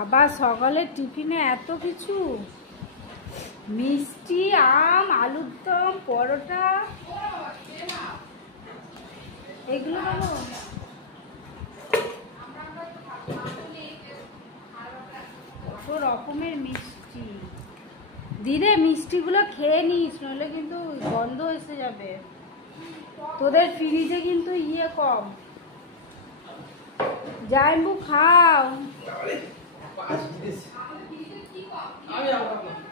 আবার সকালের টিফিনে এত কিছু, মিষ্টি, আম, আলুর দম, পরোটা, এগুলো ভালো। কত রকমের মিষ্টি দিলে, মিষ্টিগুলো খেয়ে নিস, নইলে কিন্তু গন্ধ এসে যাবে। তোদের ফ্রিজে কিন্তু ইয়ে কম, জাইম্বু খাও।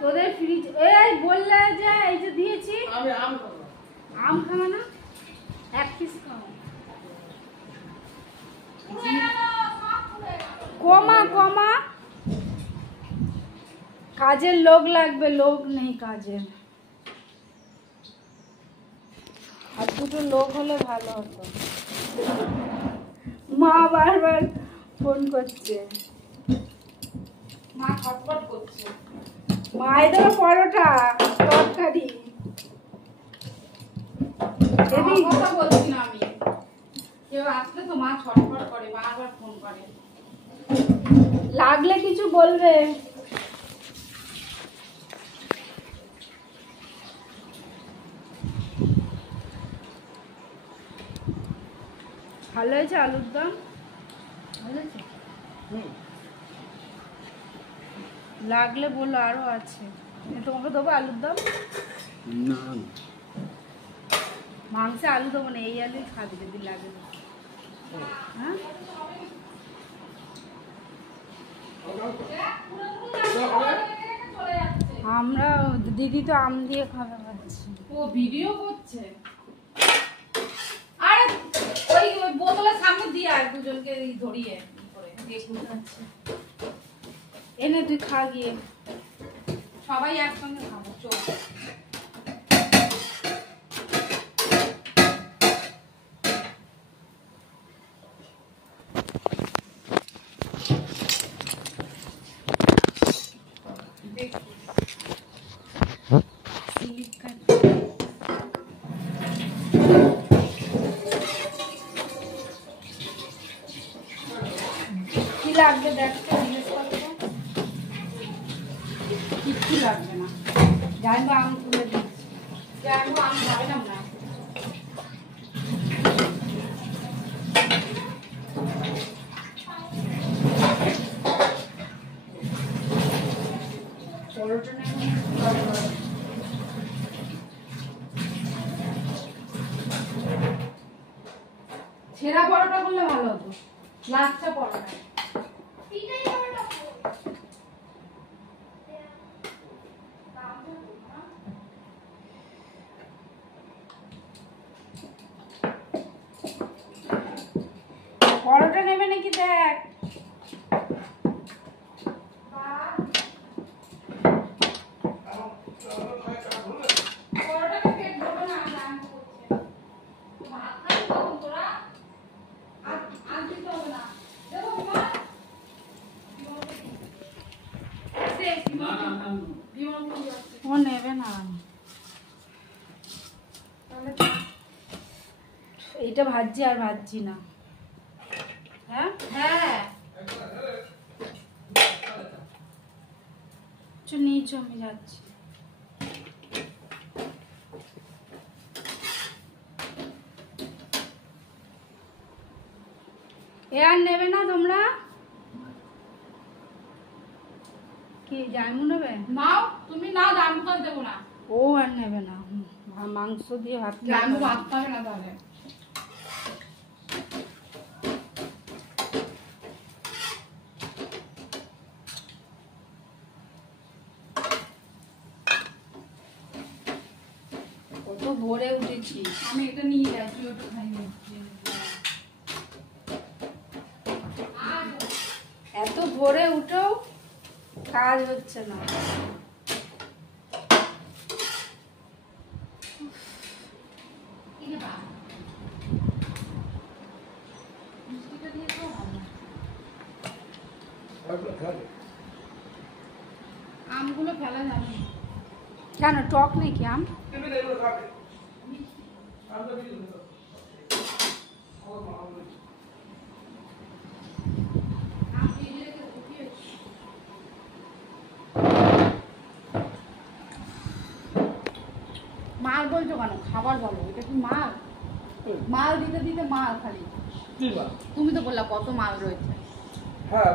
তোদের ফ্রিজ এই বললে যে এই যে দিয়েছি, আম খাওয়া না, এক পিস খাও। কমা কমা, কাজের লোক লাগবে, লোক নেই কাজের। আর দুটো লোক হলে ভালো হতো। মা বারবার ফোন করছে, মা খটখট করছে। মায়েদের পরোটা তরকারি কথা বলছি না আমি, কেউ আসলে তো মা ছটফট করে, বারবার ফোন করে। লাগলে কিছু বলবে। ভালো হয়েছে আলুর দম, ভালো হয়েছে। লাগলে বলো, আরো আছে। তোমাকে দেবো আলুর দম? না, মাংসে আলু দেবো না, এই আলুই খাবি যদি লাগে। হ্যাঁ, আমরা দিদি তো আম দিয়ে খাবে পাচ্ছি। ও ভিডিও করছে, আরে ওই বোতলের সামনে দিয়ে আর দুজনকে ধরিয়ে এনে তুই খা গিয়ে, সবাই একসঙ্গে খাবো। চল, কি লাগবে দেখতে, কিচ্ছু লাগবে না। জানবো আম তুলে দিচ্ছি, জানবো আম খাবে না। না, পরোটা নেই, ছেঁড়া পরোটা করলে ভালো হতো, লাচ্ছা পরোটা। পরোটা নেবে নাকি দেখ। ও নেবে না, এইটা ভাজছি আর ভাজছি না। হ্যাঁ হ্যাঁ, নিচে আমি যাচ্ছি। এ আর নেবে না তোমরা? কি জামু নেবে? নাও তুমি, নাও, জামু তো দেবো না। ও আর নেবে না, মাংস দিয়ে ভাত, জামু ভাত খাবে না তাহলে। কত ভোরে উঠেছি আমি, এটা নিয়ে যাচ্ছি, ওটা খাই নিচ্ছি। এত ভোরে উঠেও কাজ হচ্ছে না। আমগুলো ফেলা যাবে কেন? টক নাকি আম? মাল বলছো কেন? খাবার বলো। এটা কি মাল? মাল দিতে দিতে মাল খালি। তুমি তো বললা কত মাল রয়েছে। হ্যাঁ,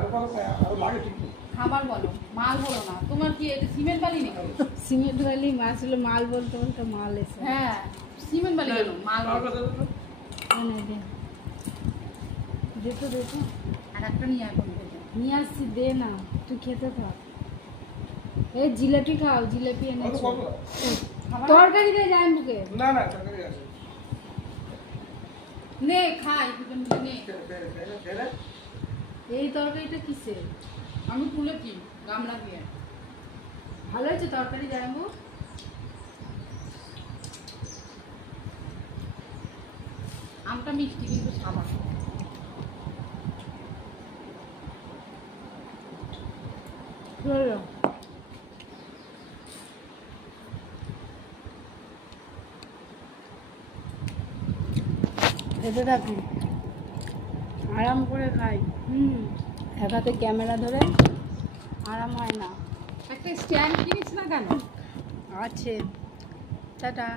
আরো লাগে ঠিক। খাবার বলো, মাল বলো না। তোমার কি এটা সিমেন্ট বালি নাকি? সিমেন্ট বালি মাছ হলো, মাল বলতে বলতে মাল এসে। হ্যাঁ, সিমেন্ট বালি কেন? মাল বলো। দে তো দে তো। আর একটা নিয়ে এখন নিয়ে আসছি, দে না, তুই খেতে থাক। এই জিলাপি খাও, জিলাপি এনেছি। তরকারি দিয়ে যায় বুকে। না না, তরকারি আছে। নে খাই, দুজন মিলে নে। এই তরকারিটা কিসের? আমি তুলেছি গামলা দিয়ে। ভালো হয়েছে তরকারি জানবো। আমটা মিষ্টি কিন্তু সাদা। খেতে থাকি, আরাম করে খাই। এক হাতে ক্যামেরা ধরে আরাম হয় না। একটা স্ট্যান্ড কিনিস না কেন? আছে। টাটা।